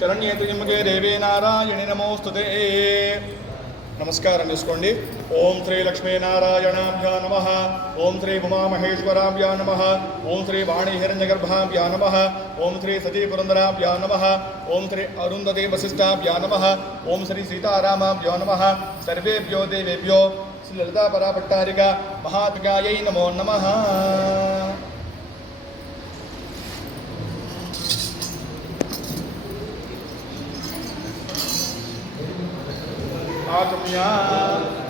शरण्ये देवे नारायणे नमोस्तुते। नमस्कारं चेसुकोंडि। ओं श्री लक्ष्मी नारायणाभ्या नमः। ओं श्री उमा महेश्वराभ्या नमः। ओं श्री वाणी हिरण्यगर्भाभ्या नमः। ओं श्री सती पुरंदराभ्या नमः। ओं श्री अरुंधती वसिष्ठाभ्या नमः। ओं श्री सीतारामाभ्यो नमः। सर्वेभ्यो देवेभ्यो श्री ललिता पराभट्टारिका महात्म्यायै नमो नमः। आचम्या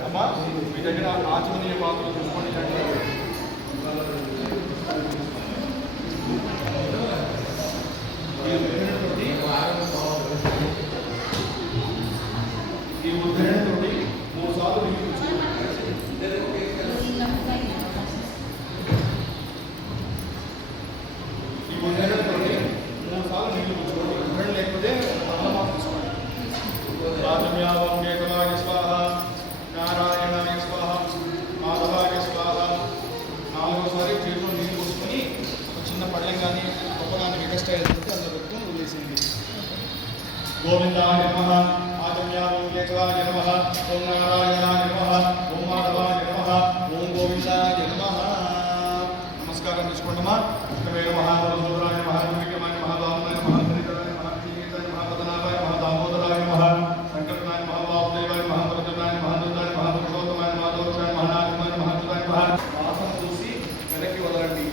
अम्मा మీ దగ్గర ఆచమనీయ పాత్రలు చూసుకోండి. ఈ ఉద్ధరణతోటి 3 సార్లు నీళ్ళు పుచ్చుకోండి. ఉద్ధరణ లేకపోతే అన్నమా తీసుకోండి. ఆచమ్యావంగే नारायणाय स्वाहा माधवाय स्वाहा। నాలుగోసారి చేతిలో నీళ్ళు పోసుకొని ఒక చిన్న పళ్ళెం కానీ గొప్ప కానీ వికస్టైల్ అయితే అందులో పెట్టుకొని వదిలేసింది. గోవిందాయ నమః ఆచమ్యావం కేశవాయ నమః ఓం నారాయణాయ నమః ఓం మాధవాయ నమః ఓం గోవిందాయ నమః. నమస్కారం తీసుకోండమ్మా. కృష్ణవే నమః వరదోరాయ నమః విక్రమాయ నమః వామనాయ నమః శ్రీధరాయ నమః శ్రీకేతాయ నమః పద్మనాభాయ నమః దామోదరాయ నమః శంకరనాయ నమః వాసుదేవాయ నమః వరదనాయ నమః వాసన చూసి వెనక్కి వదలండి.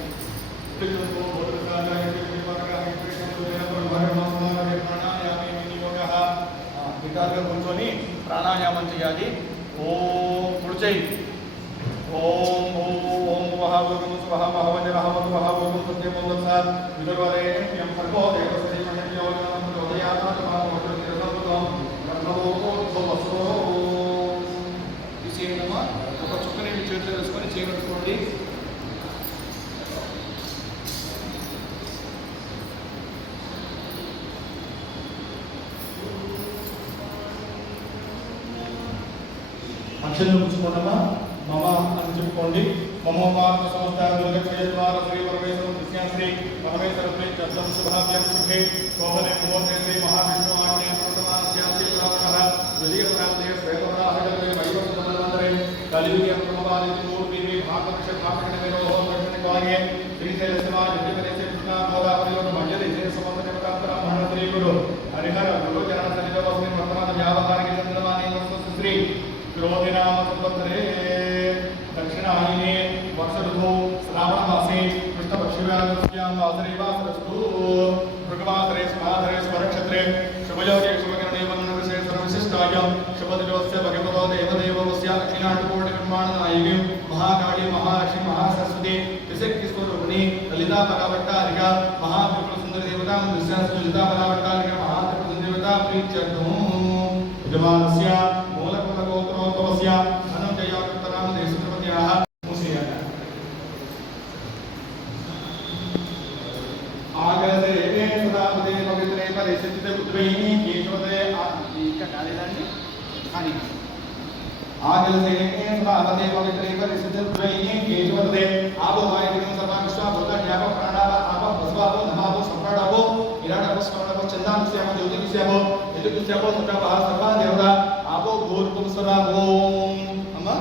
గిటార్గా కూర్చొని ప్రాణాయామం చేయాలి. ఓం కుడిచై ఓం ఓం మహాభోగం స్వహ మహవజన హవతు మహాభోగం సత్యమోదం సార్ విదర్వరే యం సర్వో దేవసరి మహేయోగం ఉదయాత్మ మహోదం నిరసంతం బ్రహ్మోత్సవస్తో. విశేషమా ఒక చుక్క నీళ్ళు చేతిలో వేసుకొని చేయగలుచుకోండి. అక్షరం పుచ్చుకోండమ్మా. మమ అని చెప్పుకోండి. మమోపాత్మ సంస్థ దుర్గక్షయద్వార శ్రీ పరమేశ్వరం కృష్ణశ్రీ పరమేశ్వర చర్చం శుభాభ్యం శుభే శోభనే ముహూర్తే శ్రీ మహావిష్ణు ఆజ్ఞా ప్రమాణస్యాస్తి పురాణః ద్వితీయ ప్రాప్తే శ్వేతవరాహజలే వైవస్వతమంతరే కలియుగం ప్రమవాది పూర్వీ భాగవక్ష భాగకణవేనోహో దర్శనకార్యే శ్రీశైలసమాజ విద్యకరేశ కృష్ణాగోదావరియోగ మధ్యదేశే సమస్తకృతాంతర మహాశ్రీ గురు హరిహర గురు జన సన్నిధవస్మిన్ వర్తమాన వ్యావహారిక చంద్రమానే వస్తు శ్రీ क्रोधिनाम संवत्सरे दक्षिणायने वर्ष ऋतौ श्रावण मासे कृष्णपक्षव्याम वासरे वासरस्तु भृगवासरे स्माधरे स्मरक्षत्रे शुभयोगे शुभकरणे वन्दनविशेषण विशिष्टायां शुभदिवस्य भगवतो देवदेवस्य अखिलाण्डकोटिब्रह्माण्डनायिकीं महाकाली महालक्ष्मी महासरस्वती त्रिशक्तिस्वरूपिणी ललिता पराभट्टारिका महात्रिपुरसुन्दरी देवतां दृश्यास्तु ललिता पराभट्टारिका महात्रिपुरसुन्दरी देवता प्रीत्यर्थं विद्यमानस्य मूलकुलगोत्रोद्भवस्य धनञ्जयोत्तरां देशप्रपत्याः मुसेयः आगते सदापदे पवित्रे परिषिते पुत्रैः केशवते कालेदांडि आणि आगते सदापदे पवित्रे परिषिते पुत्रैः केशवते आबो वायुं सर्वा विश्वा भूता ज्ञाप प्राणाव आप वस्वावो नमावो सम्प्राणावो विराटवो स्मरणवो चन्दांस्यामो ज्योतिष्यामो यदुष्यामो सदापः सर्वा देवता आपो भूर्भुवस्वरामो. అమ్మా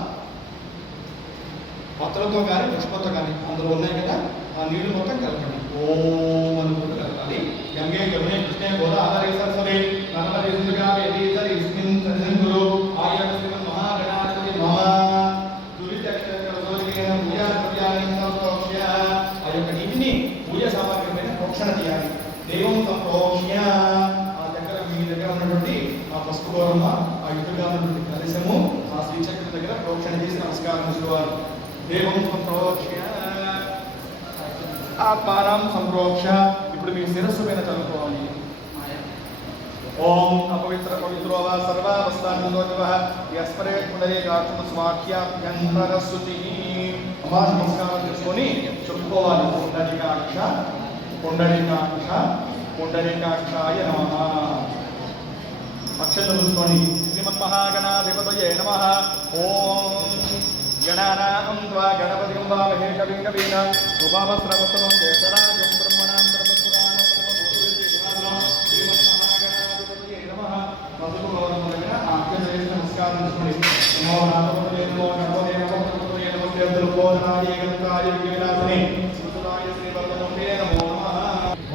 పత్రతో కానీ పుష్పతో కానీ అందులో ఉన్నాయి కదా ఆ నీళ్లు మొత్తం కలపండి. ఓం అనుకుంటూ కలపాలి. గంగే యమునే కృష్ణే గోదావరి సరస్వతి నర్మదే సింధుగావేది ఇస్మిన్ సన్నిధిలో ఆయాత శ్రీమన్ మహాగణాధిపతి మమ దురితక్షరసోలికేన పూజా ద్రవ్యాన్ని సంప్రోక్ష్య. ఆ యొక్క నీటిని పూజ సామాగ్రి పైన ప్రోక్షణ చేయాలి. దేవం సంప్రోక్ష్య. ఆ దగ్గర మీ దగ్గర ఉన్నటువంటి ఆ పసుపు గౌరమ్మ ఆ యుద్ధగా ఉన్నటువంటి కలశము ఆ శ్రీచక్రం దగ్గర ప్రోక్షణ చేసి నమస్కారం చేసుకోవాలి. దేవం సంప్రోక్ష్య ఆత్మానం సంప్రోక్ష. ఇప్పుడు మీ శిరస్సు పైన చదువుకోవాలి. ఓం అపవిత్ర పవిత్రో వా సర్వావస్థానందోజవః యస్పరే పుండరీకాక్షం స్వాఖ్యాభ్యంతరస్తుతి. అమ్మా నమస్కారం చేసుకొని చెప్పుకోవాలి. పుండరీకాక్ష పుండరీకాక్ష పుండరీకాక్షాయ నమః. అక్షంతలు ఉంచుకోండి. శ్రీమన్మహాగణాధిపతయే నమః. ఓం గణానాం త్వా గణపతిం వామహే కవిం కవీన ఉపమస్రవస్తమం జ్యేష్ఠరాజం బ్రహ్మణాం బ్రహ్మసురాణం బ్రహ్మమోదయం శ్రీమన్మహాగణాధిపతయే నమః. పసుపు గౌరవం దగ్గర అక్షంతలు నమస్కారం చేసుకోండి. నమో నారాయణాయ నమో గణపతే నమో గణపతే నమో శ్రీధర్మోధనాయ గణకాయ విఘ్నవినాశనే శ్రీసుదాయ శ్రీవర్ధమూర్తే నమో నమః.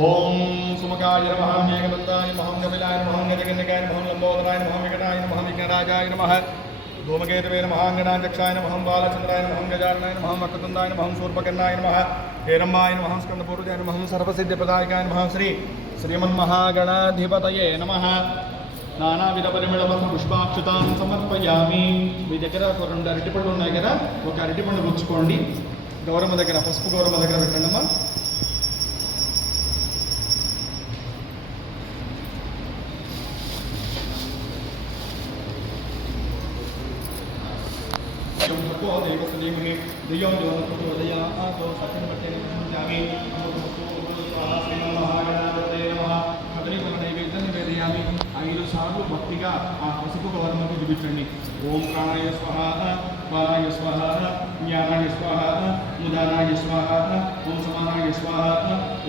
ఓం సుముఖాయ నమః, మేఘదంతాయ నమః, కపిలాయ నమః, గజకన్యకాయ నమః, లంబోదరాయ నమః, వికటాయ నమః, విఘ్నరాజాయ నమః, ధూమకేతువే నమః, అంగనాధ్యక్షాయ నమః, బాలచంద్రాయ నమః, గజాననాయ నమః, వక్రతుండాయ నమః, శూర్పకర్ణాయ నమః, హేరంబాయ నమః, స్కందపూర్వజాయ నమః, సర్వసిద్ధిప్రదాయకాయ నమః. శ్రీమన్మహాగణాధిపతయే నమః. నానావిధ పరిమళపత్ర పుష్పాక్షతాన్ని సమర్పయామి. మీ దగ్గర ఒక 2 అరటిపళ్ళు ఉన్నాయి కదా, ఒక అరటిపండు పుచ్చుకోండి. గౌరమ్మ దగ్గర, పసుపు గౌరమ్మ దగ్గర పెట్టండి అమ్మా. దేవస్థదేముని దయ్యం దేవదయా ఆతో సత్యం పట్టేన పూజామి. శ్రీమన్మహాగణాధిపతయే నమః. కదలికల నైవేద్యం నివేదయామి. 5 సార్లు భక్తిగా ఆ పసుపు గౌరమ్మకు చూపించండి. ఓం ప్రాణాయ స్వహ, పానాయ స్వహ, జ్ఞానాయ స్వహ, ఉదానాయ స్వహ, ఓం సమానాయ స్వహ,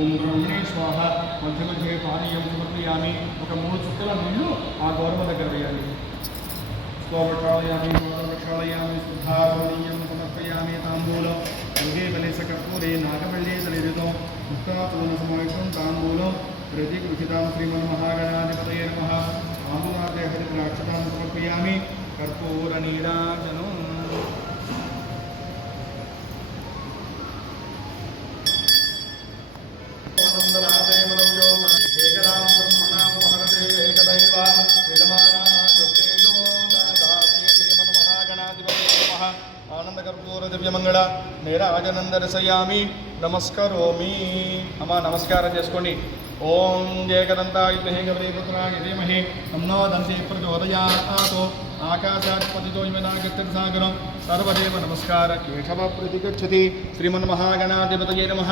ఓం బ్రహ్మణే స్వహ. మధ్య మధ్య పానీయం సమర్పయామి. ఒక 3 చుక్కల నీళ్లు ఆ గౌరమ్మ దగ్గర వేయాలి. స్వప్రక్షాళయామి స్వప్రక్షాళయామి శుద్ధారణీయం సమర్పయామి. తాంబూలం అంగే బలేశకర్పూరే నాగబళ్ళే తలిరితం ముక్తాపూర్ణ సమాయుక్తం తాంబూలం ప్రతిగృహితాం. శ్రీమన్మహాగణాధిపతయే నమః. తాంబూలాగ్రే హరిద్రాక్షతాన్ని సమర్పయామి. కర్పూర నీరాజనం. ఆనందకర్పూర దివ్యమంగళ నీరాజనందరసయామి. నమస్కరోమి. అమ్మ నమస్కారం చేసుకోండి. ఓం ఏకదంతాయ విద్మహే గౌరీపుత్రాయ ధీమహి తన్నో దంతి ప్రచోదయాత్. ఆకాశాత్ పతితో హిమనాగత్యసాగరం సర్వదేవ నమస్కార కేశవ ప్రతిగచ్చతి. శ్రీమన్మహాగణాధిపతయే నమః.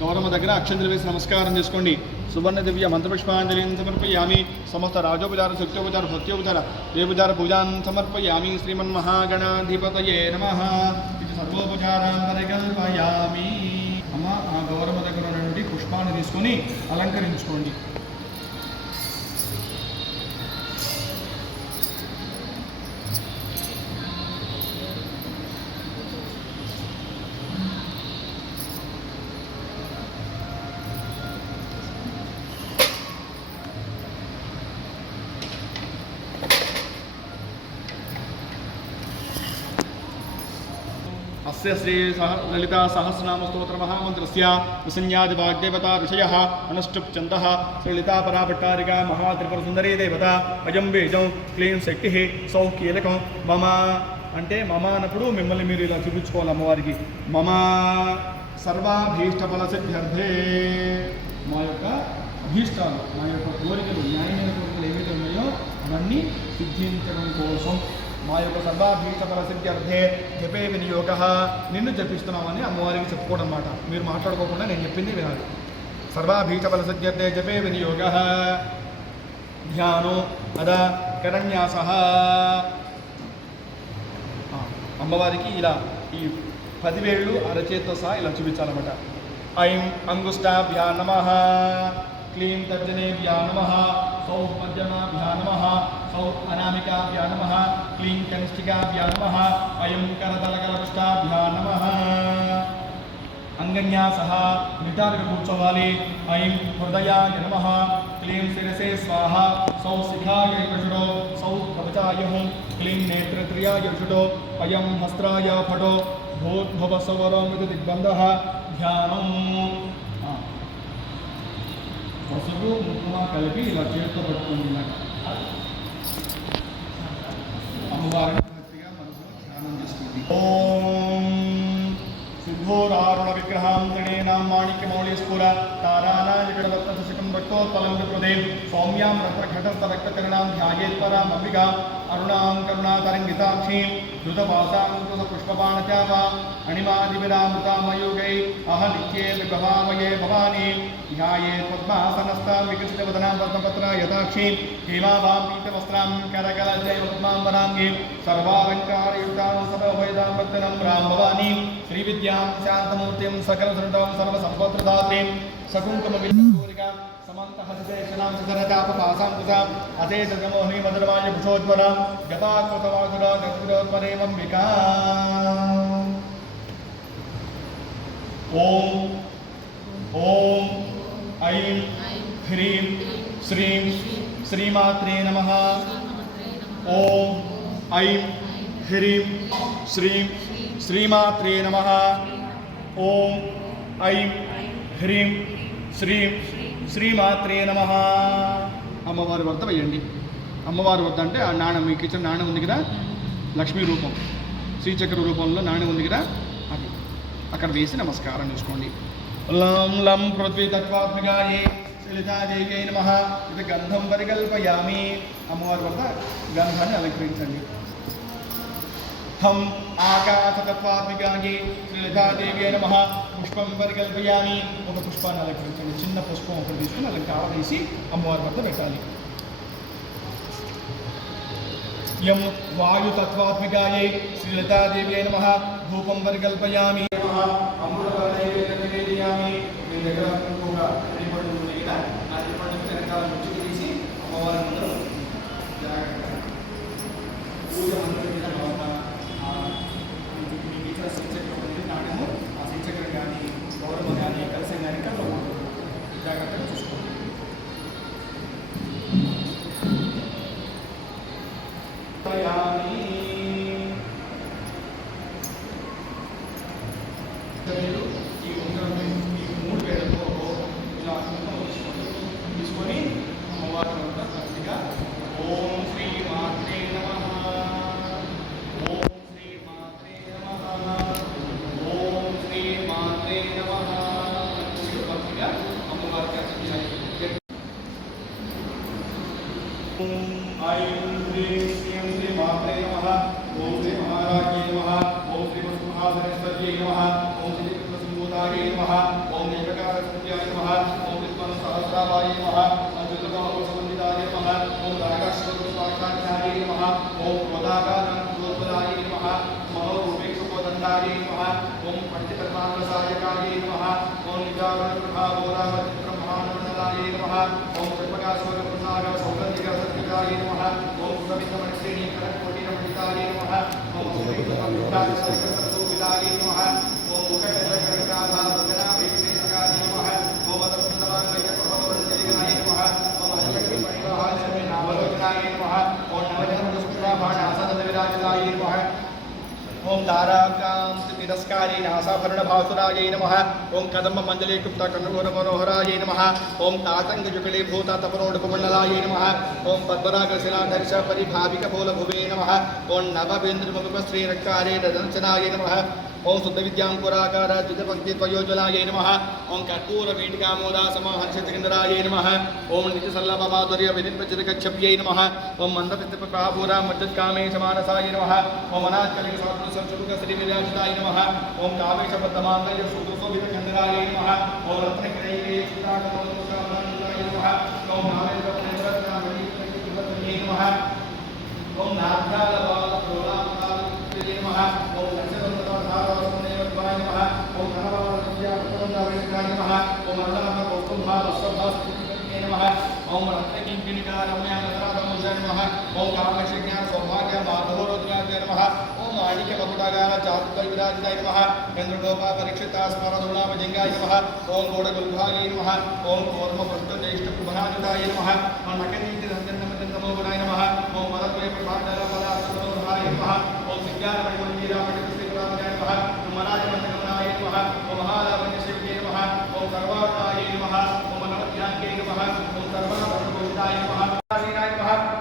గౌరమ్మ దగ్గర అక్షంతలు వేసి నమస్కారం చేసుకోండి. సువర్ణ దివ్య మంత్రపుష్పాంజలిని సమర్పయామి. సమస్త రాజోపచార శక్తోపచార భక్త్యోపచార దేవోపచార పూజాన్ సమర్పయామి. శ్రీమన్మహాగణాధిపతయే నమః. ఇది సర్వోపచారాన్ పరికల్పయామి. అమ్మ ఆ గౌరమ్మ దగ్గర నుండి పుష్పాన్ని తీసుకొని అలంకరించుకోండి. अस्य श्री ललिता सहस्रनाम स्तोत्र महामंत्रस्य विसंज्ञादि वाग्देवता विषयः अनुष्टुप् छन्दः. श्रीललिता पराभट्टारिका महात्रिपुर सुंदरी देवता. अजं बीजं क्लीं शक्तिः सौ कीलकं मम అంటే మమ అన్నప్పుడు మిమ్మల్ని మీరు ఇలా చూపించుకోవాలి అమ్మవారికి. మమ సర్వాభీష్ట ఫల సిద్ధ్యర్థే. మా యొక్క అభీష్టాలు, మా యొక్క కోరికలు, న్యాయమైన కోరికలు ఏవైతే ఉన్నాయో అవన్నీ సిద్ధించడం కోసం మా యొక్క సర్వాభీష్ట ఫల సిద్ధ్యర్థే జపే వినియోగ. నిన్ను జపిస్తున్నామని అమ్మవారికి చెప్పుకోవడం అన్నమాట. మీరు మాట్లాడుకోకుండా నేను చెప్పింది వినాలి. సర్వాభీష్ట ఫల సిద్ధ్యర్థే జపే వినియోగ. ధ్యానో అద కరణ్యాస. అమ్మవారికి ఇలా ఈ 10 వేళ్ళు అరచేత్తో సహా ఇలా చూపించాలన్నమాట. ఐం అంగుష్టాభ్యా నమః, క్లీం తర్జనేభ్యా నమః, సౌ మధ్యమాభ్యా నమః, సౌ అనామికాభ్యా నమః, క్లీం కనిష్ఠికాభ్యా నమః, అయం కరతలకలపుష్టాభ్యా నమః. అంగన్యాసః నిటారుగా కూర్చోవాలి. ఐం హృదయాయ నమః, క్లీం శిరసే స్వాహ, సౌ శిఖాయ వషుడో, సౌ కవచాయ క్లీం నేత్రత్రియాయ వషుడో, అయం హస్త్రాయ ఫటో, భూద్భవ సౌవరోమిత దిగ్బంధః. ధ్యానం పసుపు కుంకుమ కలిపి ఇలా చేతితో పట్టుకుంది. అమ్మవారిని భక్తిగా మనసులో ధ్యానం చేసుకోండి. ఓం సిద్ధోరారుణ విగ్రహం త్రిణేనాం మాణిక్యమౌళీస్ఫుర తారానాయకడవత్నశకం రక్తోత్పలం విప్రదేం సౌమ్యాం రత్నఘటస్థ రక్తకరణాం ధ్యాయేత్పరాం అంబికా अरुणां करुणातरङ्गिताक्षीं द्रुतवासां द्रुतपुष्पबाणचापा अणिमादिविरामृतामयुगै अहनित्ये विभवामये भवानी ध्यायेत् पद्मासनस्तां विकसितवदनां पद्मपत्रा यथाक्षीं हेमाभां पीतवस्त्रां करकलजय पद्माम्बराङ्गीं सर्वालङ्कारयुक्तां सर्वभयदां वर्तनं रां भवानी श्रीविद्यां शान्तमूर्तिं सकलसृष्टां सर्वसम्पत्प्रदात्रीं सकुङ्कुमविलसूरिकां समन्तहसितेक्षणां सुधरतापपासां कुसाम् अशेषगमोहिनी मधुरमाल्य भुषोज्वलां गताकृतवासुरा गद्गुरोत्परेमम्बिका ॐ ऐं ह्रीं श्रीं श्रीमात्रे नमः ॐ ऐं ह्रीं श्रीं श्रीमात्रे नमः ॐ ऐं ह्रीं श्रीं శ్రీమాత్రే నమః. అమ్మవారి వద్ద వేయండి. అమ్మవారి వద్ద అంటే ఆ నాణం మీకు ఇచ్చిన నాణం ఉంది కదా, లక్ష్మీ రూపం శ్రీచక్ర రూపంలో నాణం ఉంది కదా, అది అక్కడ వేసి నమస్కారం చేసుకోండి. లం లం పృథ్వీ తత్వాత్మికాయే శ్రీలతాదేవ్యై నమః. ఇది గంధం పరికల్పయామి. అమ్మవారి వద్ద గంధాన్ని అలంకరించండి. हम ఆకాశతత్వాత్మికాయే శ్రీలతాదేవ్యై నమః. పుష్పం పరికల్పయామి. ఒక పుష్పాన్ని అలంకరించండి. చిన్న పుష్పం ఒకటి తీసుకుని అలంకారం వేసి అమ్మవారి వద్ద పెట్టాలి. యం వాయుతత్వాత్మికాయే శ్రీలతాదేవ్యై నమః. ధూపం పరికల్పయామి. అమృతపర్ణయామి. మీ దగ్గర ఒక అరటిపండు ఉంది కదా, ఆ అరటిపండుకి వెనకాల ముచ్చి తీసి అమ్మవారి ముందు జాగ్రత్తగా పూజ మంత్రం శ్రీచక్రం నాణ్యము ఆ శ్రీచక్రం కానీ గౌరవం కానీ కలసం కానీ కల్లో జాగ్రత్తగా చూసుకోండి. మీరు ఈ ఉంగరం ఈ 3 వేలతో ఇలా తీసుకొని అమ్మవారి వద్ద భక్తిగా ఓం శ్రీ మాత్రే నమః, ఓం శ్రీ మాత్రే నమః, ఓం శ్రీ మాత్రే నమః భక్తిగా అమ్మవారికి అర్పించాలి. ఓం ఐం హ్రీం శ్రీం శ్రీ మాత్రే నమః. ఓం శ్రీ మహారాజ్ఞే నమః. ఓం శ్రీ వసుమహాధనేశ్వర్యై నమః. ఓం శ్రీ కృష్ణసంభూతాయై నమః. ఓం ఏకకారసత్యాయ నమః. ఓం విద్మన్ సహస్రావాయ నమః. ఓం దుర్గావసవందితాయ నమః. ఓం రాగాశ్వరస్వాక్షాధ్యాయ నమః. ఓం క్రోధాకారోద్భలాయ నమః. మనోరూపేక్షుకోదండాయ నమః. ఓం పంచకర్మాంగసాయకాయ నమః. ఓం నిజావృతభాగోరావతిబ్రహ్మాండమండలాయ నమః. ఓం సర్వకాశ్వరప్రసాగర సౌగంధికసత్యకాయ నమః. ఓం సురవిందమణిశ్రేణీకరకోటిరమణితాయ నమః. ఓం సురవిందమణితాయ నమః. ఓం ముఖచక్రకాధారగణాభిషేకాయ నమః. ఓం అతస్సుతవాంగయప్రభవరంజలిగాయ నమః. ఓం అష్టకటిపరివాహాయ నమః. ఓం నవజన్మదుష్కృతాభాణాసదవిరాజితాయ నమః. ఓం ధారాకాంతి తిరస్కారీ నాసాభరణభాసురాయ నమః. ఓం కదంబ మంజలీ గుప్త కన్నగోర మనోహరాయ నమః. ఓం తాతంగ జుగళీ భూత తపనోడుపమండలాయ నమః. ఓం పద్మరాగశిలాధర్ష పరిభావిక భూలభువే నమః. ఓం నవవేంద్రముఖ శ్రీరక్కారే రదర్శనాయ నమః. ఓం శుద్ధ విద్యాంకురాకార జితభక్తి త్వయోజ్వలాయ నమః. ఓం కర్పూర వీటికామోదాసమహర్షితకిందరాయ నమః. ఓం నిజసల్లభ మాధుర్య వినిర్వచితకక్షభ్యై నమః. ఓం మందపితప్రాభూర మజ్జత్కామే సమానసాయ నమః. ఓం అనాత్కలిక సాధుసంచుక శ్రీ విరాజితాయ నమః. ఓం కామేశబద్ధమాంగళ్య శోభితకందరాయ నమః. ఓం రత్నకిరైరే సుతాకమోదాయ నమః. ఓం నావేంద్రప్రతిరత్నామణి నమః. ఓం నాభ్యాలబాలప్రోలామకాయ నమః. ఓం లక్షదంతధారావసందేవద్వాయ నమః. ఓం ధనభావవిద్యాపతందాయ నమః. ఓం అర్ధనాభకౌస్తుభావస్వభాస్ఫుటికృత్యై నమః. ఓం రత్నకింకిణికారమ్యానతరాధముజాయ నమః. ఓం కామశజ్ఞాన సౌభాగ్య మాధవరోద్రాయ నమః. ఓం మాణిక్య మకుటాగార చాతుర్య విరాజితాయ నమః. చంద్రగోపా పరీక్షితాస్మరధులాభజంగాయ నమః. ఓం గోడగుల్భాయ నమః. ఓం కూర్మ పృష్ఠజ్యేష్ఠకుభాజితాయ నమః. ఓం నకనీతి రంజనమజంతమోగుణాయ నమః. ఓం పదద్వయ ప్రభాండల పదార్థమోహాయ నమః. ఓం విజ్ఞానమణిమంజీరామణికృష్ణరామజాయ నమః. ఓం మనాజమంతగమనాయ నమః. ఓం మహాలావణ్యశక్తియే నమః. ఓం సర్వాణాయ నమః. ఓం నవధ్యాన్యే నమః. ఓం సర్వాభరణభూషితాయ నమః.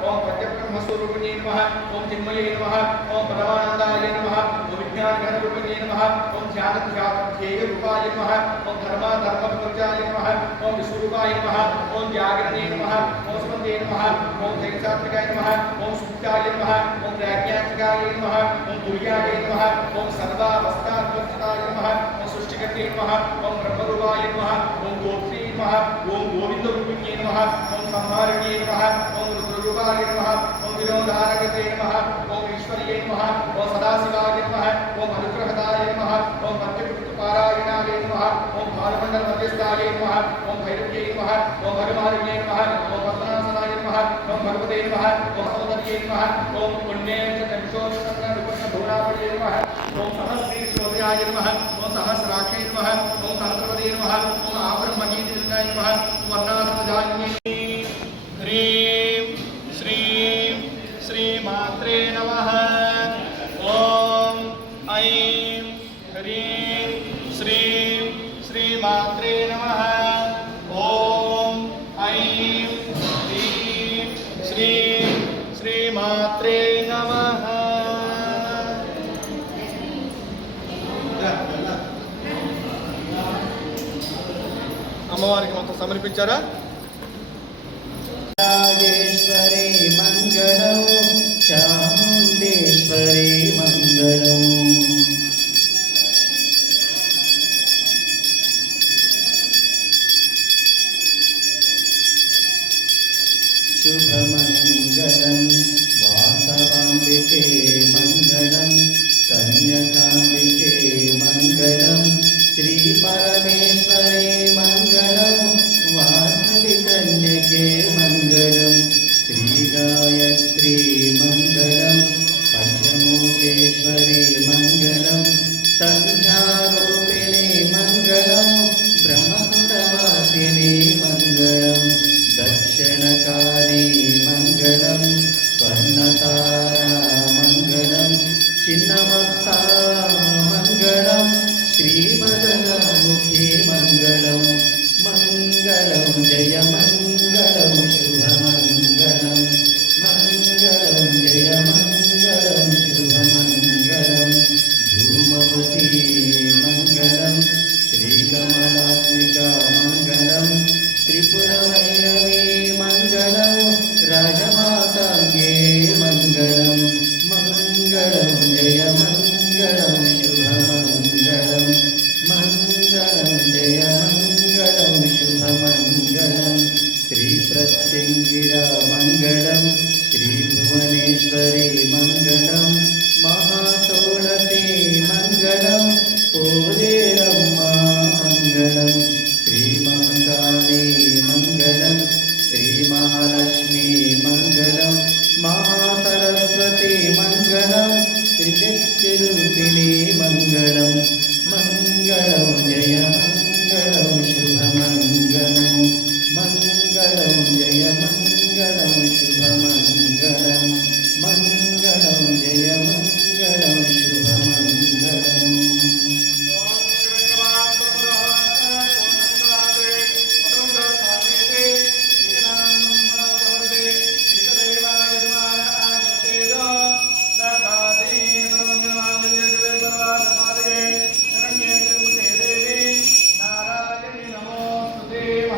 ఓం ప్రత్యబ్రహ్మస్వరూపిణ్యే నమః. ఓం చిన్మయే నమః. ఓం పరమానందాయ నమః. ఓం విజ్ఞానఘనరూపిణ్యే నమః. ఓం ज्ञानध्यात्मध्येय रूपाय नमः ओम धर्मप्रचाय नमः ओम विश्वरूपाय नमः ओम व्याघ्रणे नमः ओम स्पन्दे नमः ओम जगत्सात्मकाय नमः ओम सुप्ताय नमः ओम ज्ञात्मकाय नमः ओम तुर्याय नमः ओम सर्वावस्थात्मकाय नमः ओम सृष्टिकर्ते नमः ओम ब्रह्मरूपाय नमः ओम गोप्त्रे नमः ओम गोविन्दरूपिणे नमः ओम संहारिणे नमः ओम रुद्ररूपाय नमः ओम विनोदारकते नमः ओम ईश्वर्ये नमः ओम सदाशिवाय नमः ओम अनुग्रहदाय नमः ओम मध्यपुत्रपारायणाय नमः ओम भालमण्डल मध्यस्थाय नमः ओम भैरव्ये नमः ओम भगवान्ये नमः ओम पद्मनाभनाय नमः ओम भगवते नमः ओम सौदर्ये नमः ओम पुण्ये चतुर्भुवनापये नमः ओम सहस्रीशोभयाय नमः ओम सहस्राक्षे नमः ओम सहस्रपदे नमः ओम आब्रह्मगीताय नमः वर्णासनजान्ये ह्रीं श्रीं श्रीमात्रे नमः ओम ऐं ह्रीं श्रीं श्रीमात्रे नमः ओम ऐं ह्रीं श्रीं श्रीमात्रे नमः అమ్మవారికి మొత్తం సమర్పించారా? రాజేశ్వరి మంగళం చాముండేశ్వరి మంగళం శుభమంగళం వాసవాంబికే మంగళం కన్యకాంబికే మంగళం శ్రీ పరమేశ్వరి మంగళం వాసవి కన్యకే మంగళం శ్రీ గాయత్రీ మంగళం పంచముఖేశ్వరి మంగళం సంధ్యారూపిణి మంగళం బ్రహ్మపుటవాసిని మంగళం దక్షిణకాళీ మంగళం స్వర్ణతారా మంగళం చిన్నమస్తా మంగళం శ్రీమదనముఖి మంగళం మంగళం జయ మంగళం శుభమంగళం మంగళం జయ మంగళం శుభమంగళం ధూమవతి మంగళం శ్రీకమలాత్మిక మంగళం త్రిపురభైరవీ మంగళం రాజమాతాంగే మంగళం మంగళం జయ మంగళం శుభమంగళం మంగళం జయ మంగళం శుభమంగళం శ్రీ ప్రత్యంగిరా మంగళం శ్రీ భువనేశ్వరి మంగళం మహాసోడసి మంగళం పోలేరమ్మ మంగళం శ్రీ మహంకాళి మంగళం శ్రీ మహాలక్ష్మి మంగళం మహాసరస్వతి మంగళం త్రిశక్తిరూపిణి మంగళం మంగళం జయ మంగళం శుభమంగళం మంగళం జయ మంగళం శుభమంగళం మంగళం జయ మంగళం శుభమంగళం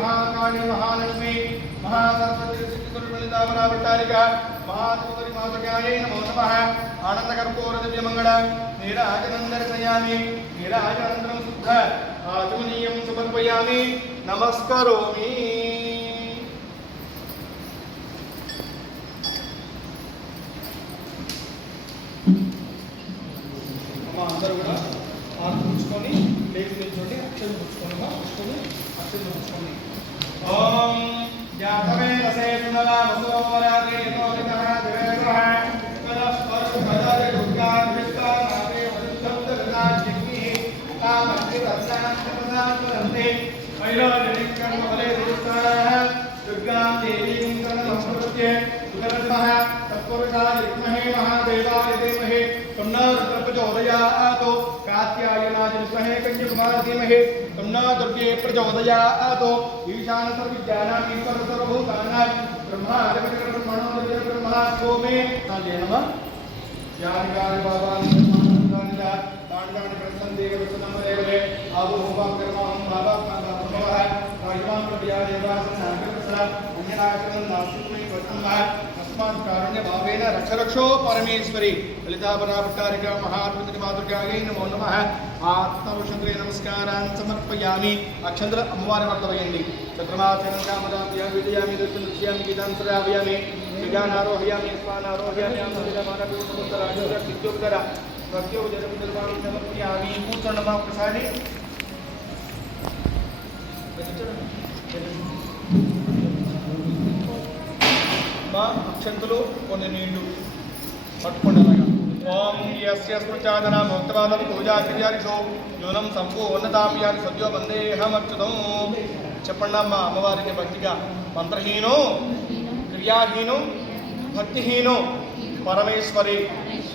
महालक्ष्मी महासरस्वती महासुतरी मातृकायै नमो नमः आनंदकर्पूर दिव्यमंगल नीराजनंदर्शयामि नीराजनंदनं शुद्ध आचमनीयं समर्पयामि नमस्करोमि। అందరూ కూడా ఆకు పుచ్చుకొని లేచి నిల్చోండి అక్షరం పుచ్చుకొని ఓం యాతమే రసే సునలా మసోమరాదే యతోలితః దివేశ్వరః కలస్పర్శ కదాయ దుర్గా విష్ణా నాదే వరుద్ధబ్ద వినాశిని కామక్తి తస్యాస్మదాపరంతే వైరాజనికం ఫలే దుర్గాః దుర్గాం దేవీం కర్ణసంస్కృత్య సుదర్శనః తత్పురుషాయ విద్మహే మహాదేవాయ ధీమహి తన్నో ప్రచోదయాత్ కాత్యాయనాయ విద్మహే కన్యకుమారీ ధీమహి तन्नो दुर्गे प्रचोदयात् ईशान सर्वविद्यानां ईश्वर सर्वभूतानां ब्रह्मा ब्रह्मणो ब्रह्मा सोमे नमः ज्ञानकारि बाबा ताण्डानि प्रसन्ति विष्णुं देवते आहुः कर्मं भावात्मनः राजवान् प्रव्यादेवासनागरसरा अन्यनाशनं नास्ति वचनः तस्मात् कारुण्यभावेन रक्षरक्षो परमेश्वरी ललितापराभट्टारिका महात्मनिमातृकायै नमो नमः आत्मवशन्द्रे नमस्कारान् समर्पयामि अक्षन्द्र अम्मवारि वर्तवयन्ति चन्द्रमाचनं कामदाभ्यां विदयामि दर्शनस्यामि गीतां श्रावयामि विज्ञानारोहयामि स्वानारोहयामि अमृतमानविद्युत्तराजोत्तर प्रत्योजनविदर्भाणि समर्पयामि पूर्णमा प्रसादे మా అక్షంతులు కొన్ని నీళ్లు పట్టుకోండి అలాగా ఓం యస్య స్మృచాదన భక్తవాదం పూజాక్రియాదిషో యూనం సంపూర్ణతామ్యాది సద్యో వందేహమచ్యుతం చెప్పండి అమ్మ అమ్మవారికి భక్తిగా మంత్రహీనో క్రియాహీనో భక్తిహీనో పరమేశ్వరి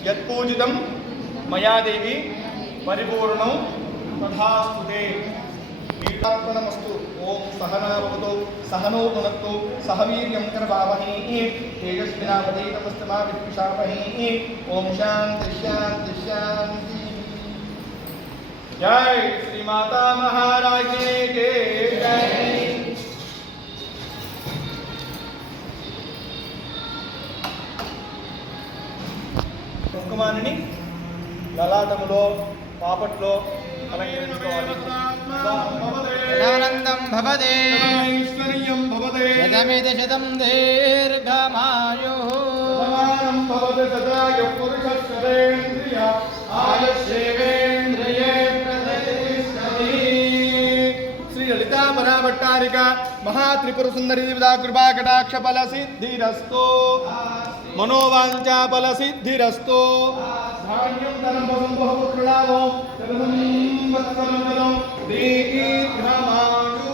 యత్పూజితం మయాదేవి పరిపూర్ణం తథాస్తుతే ीटार्पणमस्तु ओम सहना भवतु सहनो भुनक्तु सह वीर्यं करवावहै तेजस्विनावधीतमस्तमा विद्विषावहै ओम शांति शांति शांति। जय श्री माता महाराज के जय। కుంకుమాన్ని లలాటములో పాపట్లో आनन्दं भवते ऐश्वर्यं भवते शतमिति शतं दीर्घमायुः भवते सदायुः पुरुषस्तेन्द्रिय आयुष्येवेन्द्रिये प्रतिष्ठति। श्री ललिता पराभट्टारिका महात्रिपुर सुंदरी देवता कृपा कटाक्ष फल सिद्धिरस्तु मनोवांचा फल सिद्धिरस्तु धान्यं धनं बहुपुत्रलाभो दीर्घमायुः